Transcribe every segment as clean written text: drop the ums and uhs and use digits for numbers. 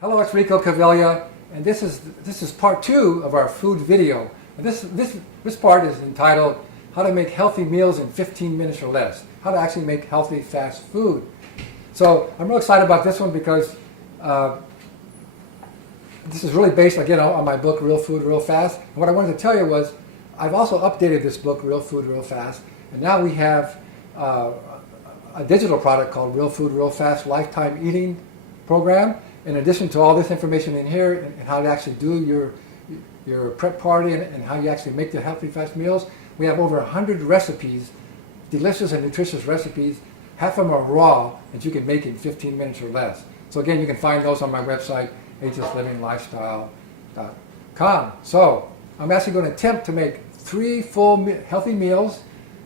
Hello, it's Rico Caviglia, and this is part 2 of our food video. And this part is entitled "How to Make Healthy Meals in 15 Minutes or Less." How to actually make healthy fast food. So I'm real excited about this one because this is really based again on my book Real Food Real Fast. And what I wanted to tell you was I've also updated this book Real Food Real Fast, and now we have a digital product called Real Food Real Fast Lifetime Eating Program. In addition to all this information in here and how to actually do your prep party and how you actually make the healthy fast meals, we have over 100 recipes, delicious and nutritious recipes. Half of them are raw that you can make in 15 minutes or less. So again, you can find those on my website, agelessliving.com. So I'm actually going to attempt to make 3 full healthy meals,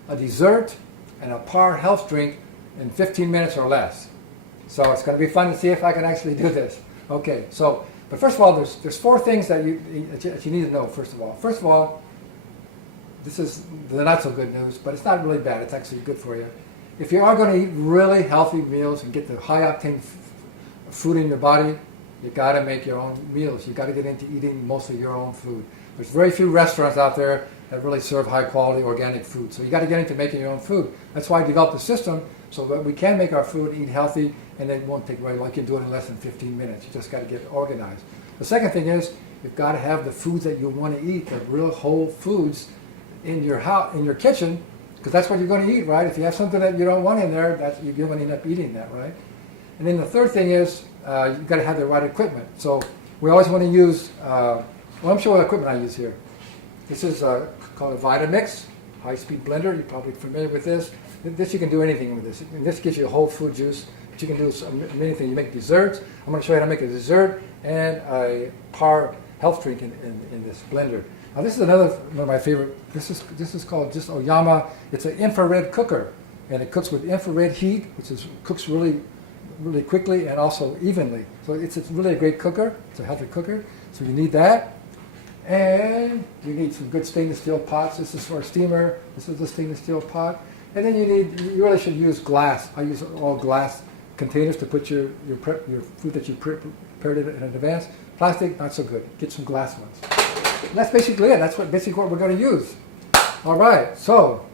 a dessert, and a par health drink in 15 minutes or less. So it's going to be fun to see if I can actually do this. Okay, so, but first of all, there's 4 things that you need to know, first of all. First of all, this is the not so good news, but it's not really bad. It's actually good for you. If you are going to eat really healthy meals and get the high-octane food in your body, you got to make your own meals. You got to get into eating mostly your own food. There's very few restaurants out there that really serve high-quality organic food. So you got to get into making your own food. That's why I developed a system so that we can make our food, eat healthy, and it won't take very long. You can do it in less than 15 minutes. You just got to get organized. The second thing is you've got to have the foods that you want to eat, the real whole foods in your house, in your kitchen, because that's what you're going to eat, right? If you have something that you don't want in there, you're going to end up eating that, right? And then the third thing is you've got to have the right equipment. So we always want to use, well, I'm showing what equipment I use here. This is called a Vitamix, high-speed blender. You're probably familiar with this. This you can do anything with this. And this gives you a whole food juice. But you can do many things. You make desserts. I'm going to show you how to make a dessert and a par health drink in this blender. Now this is another one of my favorite. This is called just Oyama. It's an infrared cooker, and it cooks with infrared heat, which cooks really quickly and also evenly. So it's really a great cooker. It's a healthy cooker. So you need that. And you need some good stainless steel pots. This is for a steamer. This is a stainless steel pot. And then you really should use glass. I use all glass containers to put your food that you prepared in advance. Plastic, not so good. Get some glass ones. And that's basically it. That's basically what we're going to use. All right, so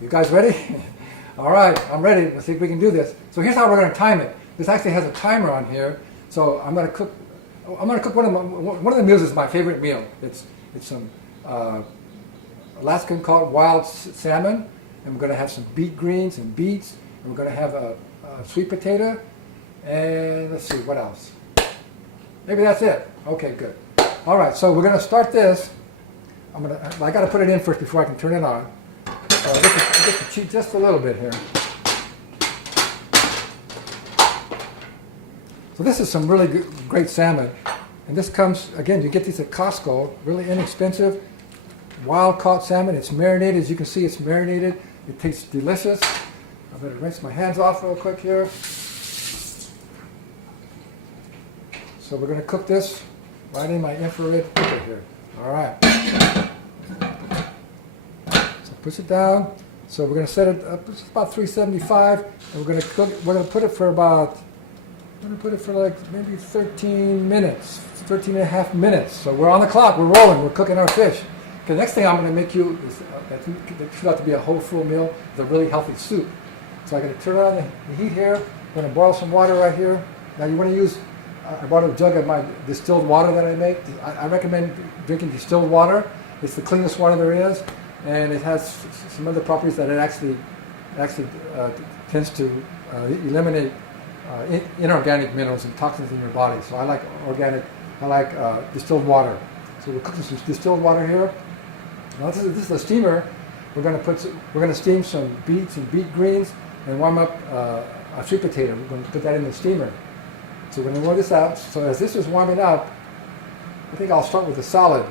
you guys ready? All right, I'm ready. Let's see if we can do this. So here's how we're going to time it. This actually has a timer on here. So I'm going to cook one of the meals is my favorite meal. It's some Alaskan cod wild salmon, and we're going to have some beet greens and beets, and we're going to have a sweet potato, and let's see, what else? Maybe that's it. Okay, good. All right, so we're going to start this. I got to put it in first before I can turn it on. So I get to cheat just a little bit here. So this is some really great salmon, and this comes, again, you get these at Costco, really inexpensive, wild-caught salmon. It's marinated. As you can see, it's marinated. It tastes delicious. I better rinse my hands off real quick here. So we're going to cook this right in my infrared cooker here. All right. So push it down. So we're going to set it up. It's about 375, and we're going to cook. We're going to put it for about. I'm going to put it for like maybe 13 minutes, 13 and a half minutes. So we're on the clock, we're rolling, we're cooking our fish. The next thing I'm going to make you is that turns out to be a whole full meal, the really healthy soup. So I'm going to turn on the heat here. I'm going to boil some water right here. Now you want to use, I brought a jug of my distilled water that I make. I recommend drinking distilled water. It's the cleanest water there is, and it has some other properties that it actually tends to eliminate inorganic minerals and toxins in your body. So I like distilled water. So we're cooking some distilled water here. Now this is a steamer. We're going to steam some beets and beet greens and warm up a sweet potato. We're going to put that in the steamer. So we're going to warm this out. So as this is warming up, I think I'll start with the salad.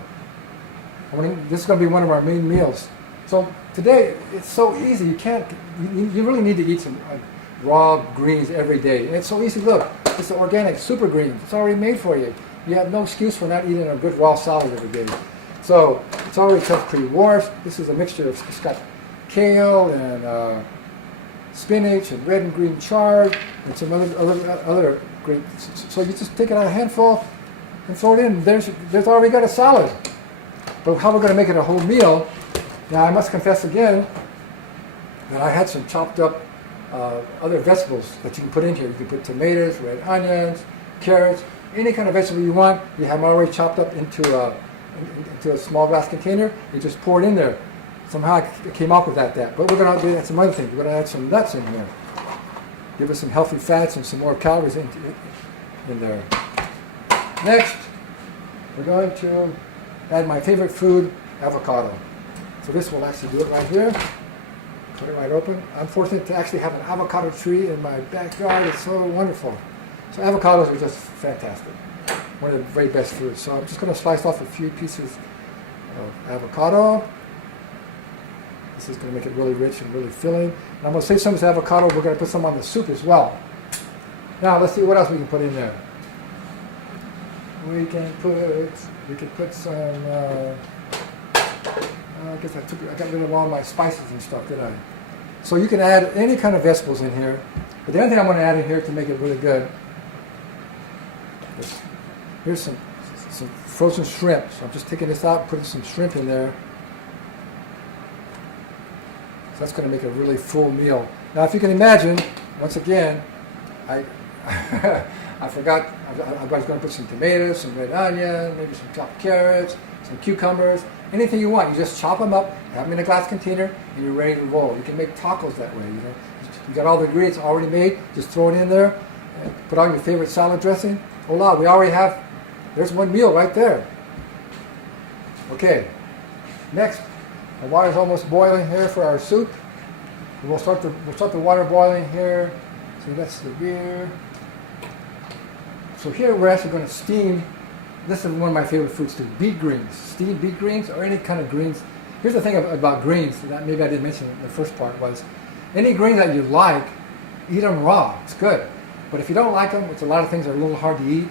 This is going to be one of our main meals. So today it's so easy. You really need to eat some raw greens every day. And it's so easy. Look, it's the organic super greens. It's already made for you. You have no excuse for not eating a good raw salad every day. So it's already cooked pre-washed. This is a mixture of, it's got kale and spinach and red and green chard and some other great. So you just take it out a handful and throw it in. There's already got a salad. But how we're going to make it a whole meal? Now I must confess again that I had some chopped up other vegetables that you can put in here. You can put tomatoes, red onions, carrots, any kind of vegetable you want. You have them already chopped up into a small glass container. You just pour it in there. Somehow I came up with that. But we're going to do some other things. We're going to add some nuts in here. Give us some healthy fats and some more calories in there. Next, we're going to add my favorite food, avocado. So this will actually do it right here. Cut it right open. I'm fortunate to actually have an avocado tree in my backyard. It's so wonderful. So avocados are just fantastic. One of the very best foods. So I'm just going to slice off a few pieces of avocado. This is going to make it really rich and really filling. And I'm going to save some of this avocado. We're going to put some on the soup as well. Now let's see what else we can put in there. We can put some. I guess I got rid of all my spices and stuff, didn't I? So you can add any kind of vegetables in here. But the other thing I'm going to add in here to make it really good is here's some frozen shrimp. So I'm just taking this out, putting some shrimp in there. So that's going to make a really full meal. Now, if you can imagine, once again, I forgot. I was going to put some tomatoes, some red onion, maybe some chopped carrots, some cucumbers, anything you want. You just chop them up, have them in a glass container, and you're ready to roll. You can make tacos that way. You got all the ingredients already made. Just throw it in there, and put on your favorite salad dressing. Hola, we already have. There's one meal right there. Okay. Next, the water's almost boiling here for our soup. We'll start the water boiling here. So that's the beer. So here we're actually going to steam. This is one of my favorite foods too, beet greens. Steamed beet greens or any kind of greens. Here's the thing about greens that maybe I didn't mention in the first part was, any green that you like, eat them raw. It's good. But if you don't like them, which a lot of things are a little hard to eat,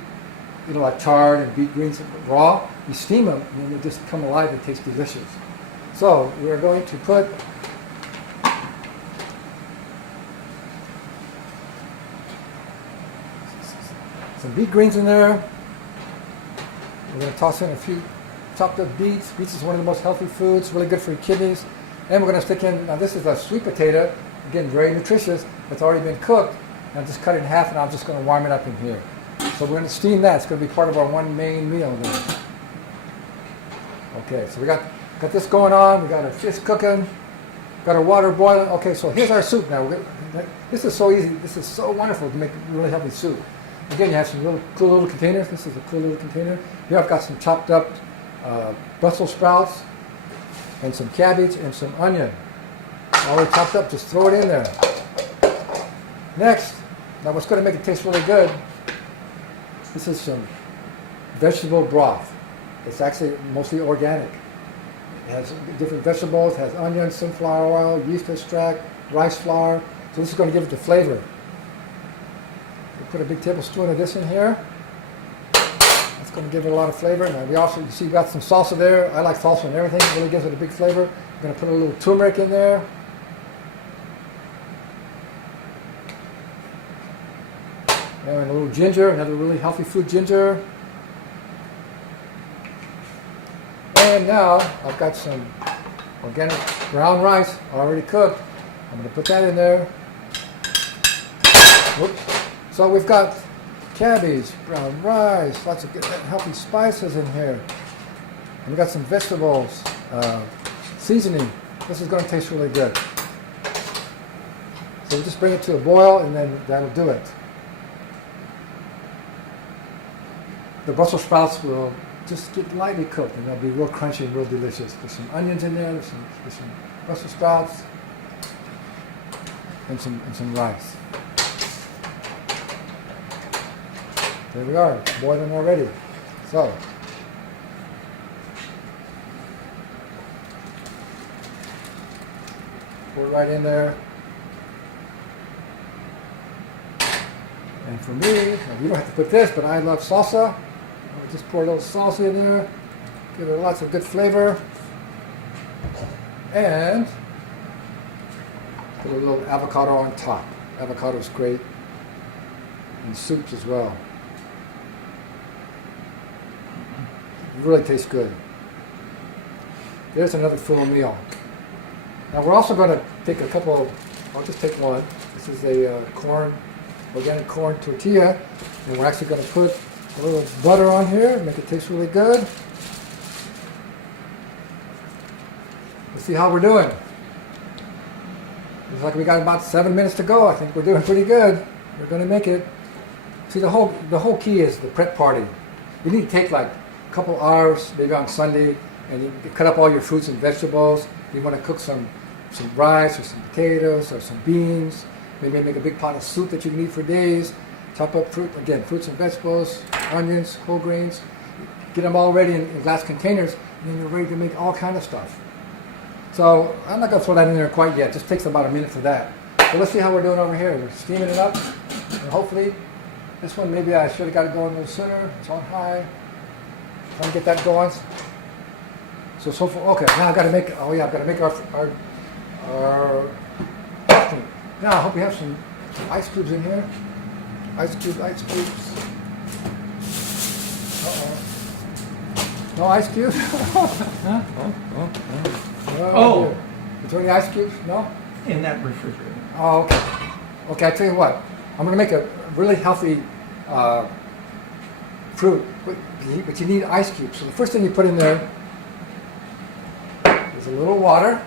like chard and beet greens raw, you steam them and they just come alive and taste delicious. So we're going to put some beet greens in there. We're going to toss in a few chopped up beets. Beets is one of the most healthy foods, really good for your kidneys. And we're going to stick in, now this is a sweet potato, again very nutritious, it's already been cooked. And I'll just cut it in half and I'm just going to warm it up in here. So we're going to steam that. It's going to be part of our one main meal there. Okay, so we got this going on. We got our fish cooking. Got our water boiling. Okay, so here's our soup now. This is so easy. This is so wonderful to make really healthy soup. Again, you have some really cool little containers. This is a cool little container. Here I've got some chopped up Brussels sprouts and some cabbage and some onion. Already chopped up, just throw it in there. Next, now what's going to make it taste really good, this is some vegetable broth. It's actually mostly organic. It has different vegetables, it has onions, sunflower oil, yeast extract, rice flour. So this is going to give it the flavor. We put a big tablespoon of this in here. That's going to give it a lot of flavor. Now we also, you see, we got some salsa there. I like salsa and everything. It really gives it a big flavor. I'm going to put a little turmeric in there. And a little ginger, another really healthy food, ginger. And now I've got some organic brown rice already cooked. I'm going to put that in there. Whoops. So we've got cabbage, brown rice, lots of good healthy spices in here. And we've got some vegetables, seasoning. This is going to taste really good. So we'll just bring it to a boil and then that'll do it. The Brussels sprouts will just get lightly cooked and they'll be real crunchy and real delicious. There's some onions in there, there's some Brussels sprouts, and some rice. There we are, it's boiling already. So, pour it right in there. And for me, you don't have to put this, but I love salsa. I'll just pour a little salsa in there, give it lots of good flavor, and put a little avocado on top. Avocado is great. and soups as well. It really tastes good. There's another full meal. Now we're also going to take a couple, I'll just take one. This is a organic corn tortilla, and we're actually going to put a little butter on here, make it taste really good. Let's see how we're doing. Looks like we got about 7 minutes to go. I think we're doing pretty good. We're going to make it. See, the whole key is the prep party. You need to take like a couple hours, maybe on Sunday, and you cut up all your fruits and vegetables. You want to cook some rice or some potatoes or some beans. Maybe make a big pot of soup that you can eat for days. Chop up fruits and vegetables, onions, whole grains. Get them all ready in glass containers, and then you're ready to make all kind of stuff. So I'm not going to throw that in there quite yet. It just takes about a minute for that. So let's see how we're doing over here. We're steaming it up, and hopefully this one, maybe I should have got it going a little sooner. It's on high. Trying to get that going. So far, okay. Now I've got to make. Oh yeah, I've got to make our drink. Now I hope we have some ice cubes in here. Ice cubes. No ice cubes? Huh? Oh. Is there any ice cubes? No? In that refrigerator. Oh, okay. Okay, I tell you what. I'm going to make a really healthy fruit, but you need ice cubes. So the first thing you put in there is a little water.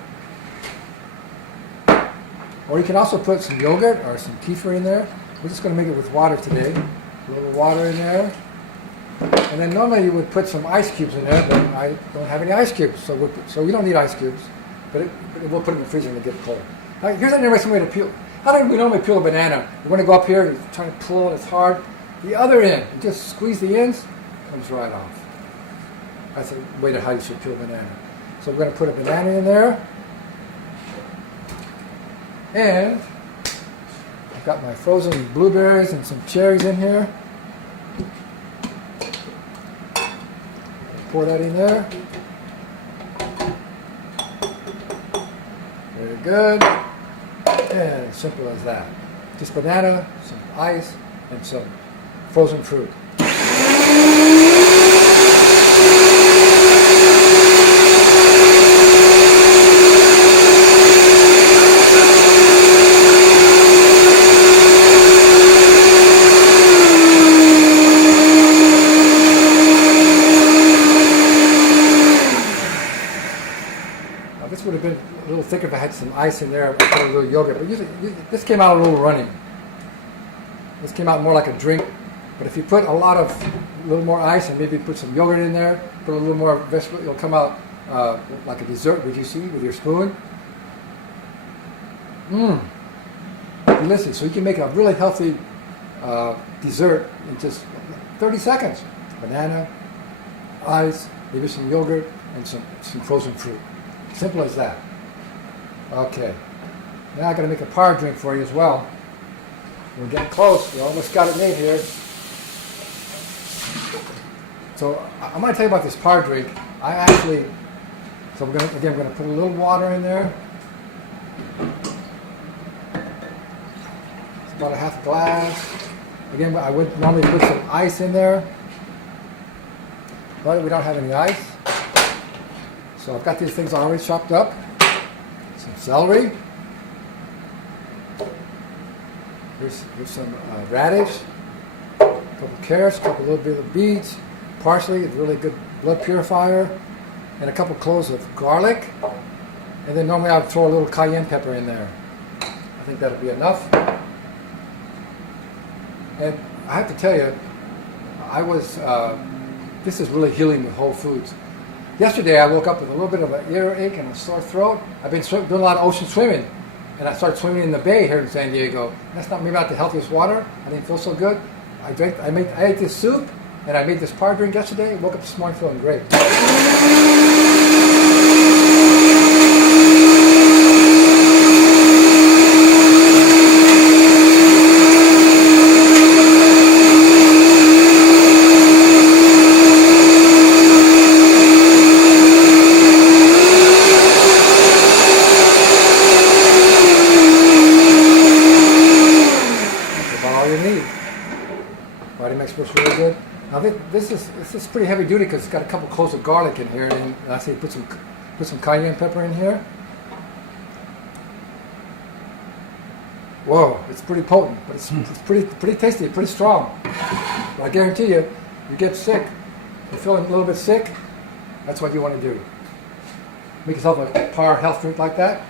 Or you can also put some yogurt or some kefir in there. We're just going to make it with water today. A little water in there. And then normally you would put some ice cubes in there, but I don't have any ice cubes, so we don't need ice cubes. But we'll put them in the freezer when they get cold. Now, here's an interesting way to peel. How do we normally peel a banana? You want to go up here and try to pull, and it's hard. The other end, you just squeeze the ends, it comes right off. That's a way to how you should peel a banana. So we're going to put a banana in there. And I've got my frozen blueberries and some cherries in here. Pour that in there. Very good. And as simple as that. Just banana, some ice, and some frozen fruit. This would have been a little thicker if I had some ice in there, put a little yogurt. But usually, this came out a little runny. This came out more like a drink. But if you put a little more ice and maybe put some yogurt in there, put a little more vegetable, it'll come out like a dessert. Would you see with your spoon? Delicious. So you can make a really healthy dessert in just 30 seconds. Banana, ice, maybe some yogurt, and some frozen fruit. Simple as that. Okay. Now I'm going to make a power drink for you as well. We're getting close. We almost got it made here. So I'm going to tell you about this power drink. So we're going to put a little water in there. It's about a half glass. Again, I would normally put some ice in there, but we don't have any ice. So I've got these things already chopped up. Some celery. Here's some radish. A couple carrots, a little bit of beets, parsley, a really good blood purifier, and a couple cloves of garlic. And then normally I would throw a little cayenne pepper in there. I think that'll be enough. And I have to tell you, this is really healing with whole foods. Yesterday I woke up with a little bit of an earache and a sore throat. I've been doing a lot of ocean swimming, and I started swimming in the bay here in San Diego. That's maybe not the healthiest water. I didn't feel so good. I ate this soup, and I made this power drink yesterday. Woke up this morning feeling great. Mixed works really good. Now this is pretty heavy duty because it's got a couple cloves of garlic in here, and I say put some cayenne pepper in here. Whoa, it's pretty potent, but it's pretty tasty, pretty strong. But I guarantee you, you get sick, you're feeling a little bit sick, that's what you want to do. Make yourself a PAR health drink like that.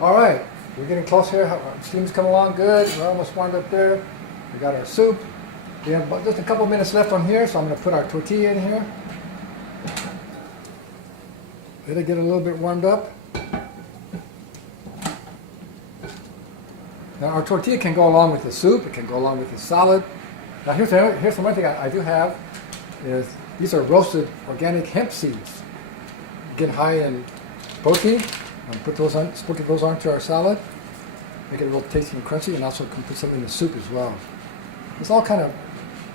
All right, we're getting close here. Our steam's coming along good. We're almost warmed up there. We got our soup. We have just a couple minutes left on here, so I'm going to put our tortilla in here. Let it get a little bit warmed up. Now our tortilla can go along with the soup. It can go along with the salad. Now here's the one thing I do have is these are roasted organic hemp seeds. Again, high in protein. Put those onto our salad. Make it real tasty and crunchy, and also can put some in the soup as well. It's all kind of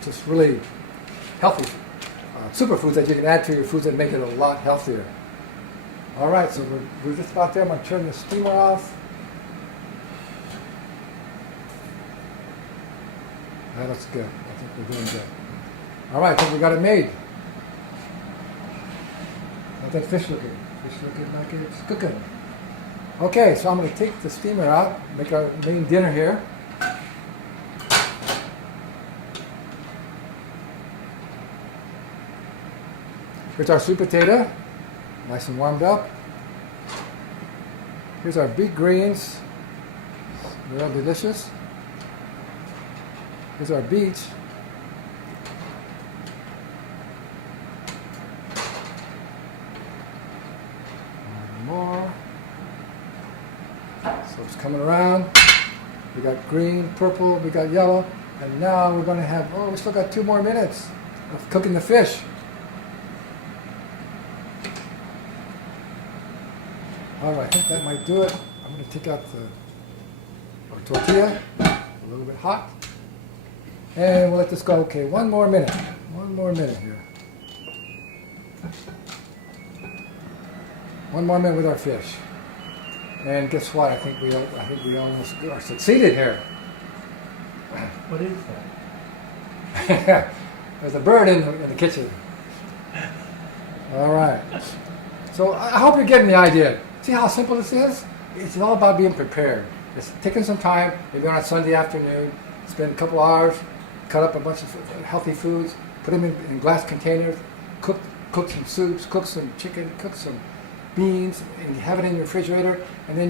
just really healthy superfoods that you can add to your foods that make it a lot healthier. All right, so we're just about there. I'm going to turn the steamer off. That looks good. I think we're doing good. All right, I think we got it made. How's that fish looking? Fish looking like it's cooking. Okay, so I'm going to take the steamer out, make our main dinner here. Here's our sweet potato, nice and warmed up. Here's our beet greens, they're all delicious. Here's our beets. One more. So it's coming around. We got green, purple, we got yellow, and now we're going to have, we still got 2 more minutes of cooking the fish. All right, I think that might do it. I'm going to take out our tortilla, a little bit hot. And we'll let this go. Okay, 1 more minute. 1 more minute here. 1 more minute with our fish. And guess what? I think we almost are succeeded here. What is that? There's a bird in the kitchen. All right. So I hope you're getting the idea. See how simple this is? It's all about being prepared. It's taking some time, maybe on a Sunday afternoon, spend a couple hours, cut up a bunch of healthy foods, put them in glass containers, cook some soups, cook some chicken, cook some beans, and have it in your refrigerator, and then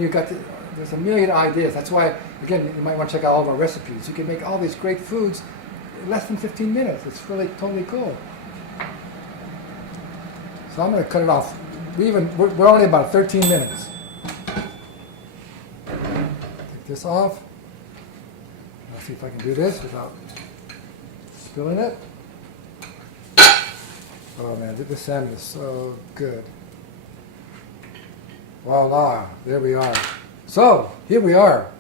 there's a million ideas. That's why, again, you might want to check out all of our recipes. You can make all these great foods in less than 15 minutes. It's really totally cool. So I'm going to cut it off. We're only about 13 minutes. Take this off. I'll see if I can do this without spilling it. Oh man, this salmon is so good. Voila, there we are. So, here we are.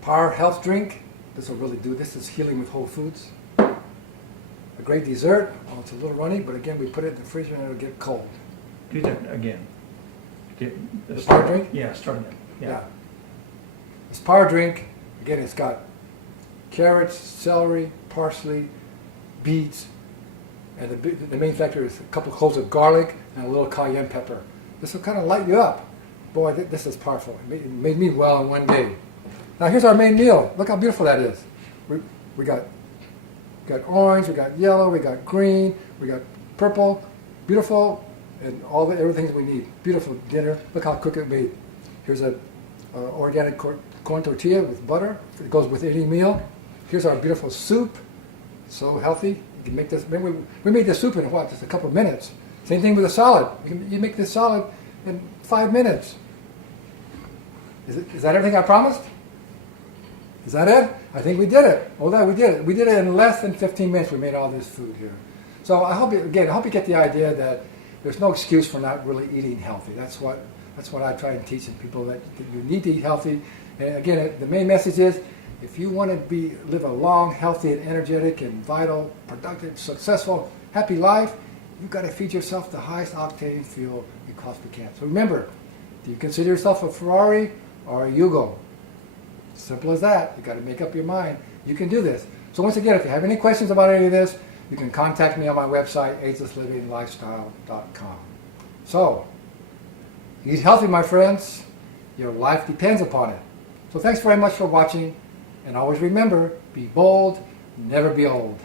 PAR health drink. This will really do. This is healing with whole foods. A great dessert. Oh, it's a little runny, but again, we put it in the freezer and it'll get cold. Do that again. The PAR drink? Yeah, start it. Yeah. This PAR drink, again, it's got carrots, celery, parsley, beets, and the main factor is a couple of cloves of garlic and a little cayenne pepper. This will kind of light you up. Boy, this is powerful. It made me well in one day. Now here's our main meal. Look how beautiful that is. We got orange, we got yellow, we got green, we got purple. Beautiful, and everything we need. Beautiful dinner. Look how quick it made. Here's a organic corn tortilla with butter. It goes with any meal. Here's our beautiful soup. So healthy. You can make this. We made this soup in what? Just a couple of minutes. Same thing with the salad. You make this salad in 5 minutes. Is that everything I promised? Is that it? I think we did it. Oh, we did it. We did it in less than 15 minutes. We made all this food here. So I hope you get the idea that there's no excuse for not really eating healthy. That's what I try and teach people, that you need to eat healthy. And again, the main message is, if you want to live a long, healthy, and energetic, and vital, productive, successful, happy life, you've got to feed yourself the highest octane fuel you possibly can. So remember, do you consider yourself a Ferrari or a Yugo? Simple as that. You've got to make up your mind. You can do this. So once again, if you have any questions about any of this, you can contact me on my website, agelesslivinglifestyle.com. So, eat healthy, my friends. Your life depends upon it. So thanks very much for watching. And always remember, be bold, never be old.